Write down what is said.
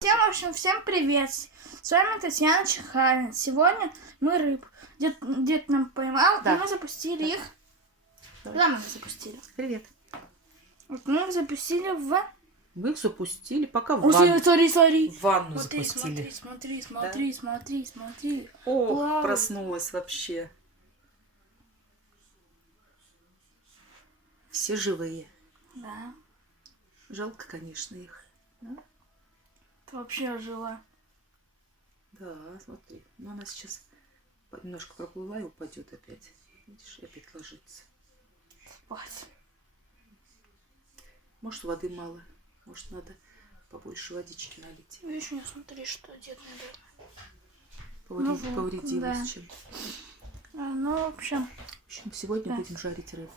В общем, всем привет! С вами Татьяна Чехарина. Сегодня мы рыб. Дед нам поймал, Да. и мы запустили их. Куда мы их запустили? Привет. Вот мы их запустили в... Мы их запустили, пока в Ой, ванну, смотри. в ванну Смотри, запустили. смотри. О, Вау. проснулась вообще. Все живые. Да, Жалко, конечно, их. это вообще жила. Да, смотри. Но она сейчас немножко проплыла и упадет опять. Видишь, и опять ложится. Спать. Может, воды мало. Может, надо побольше водички налить. Видишь, не смотри, что дед мне дал. Повредилась да. чем. Ну, в общем, В общем, сегодня Да. будем жарить рыбу.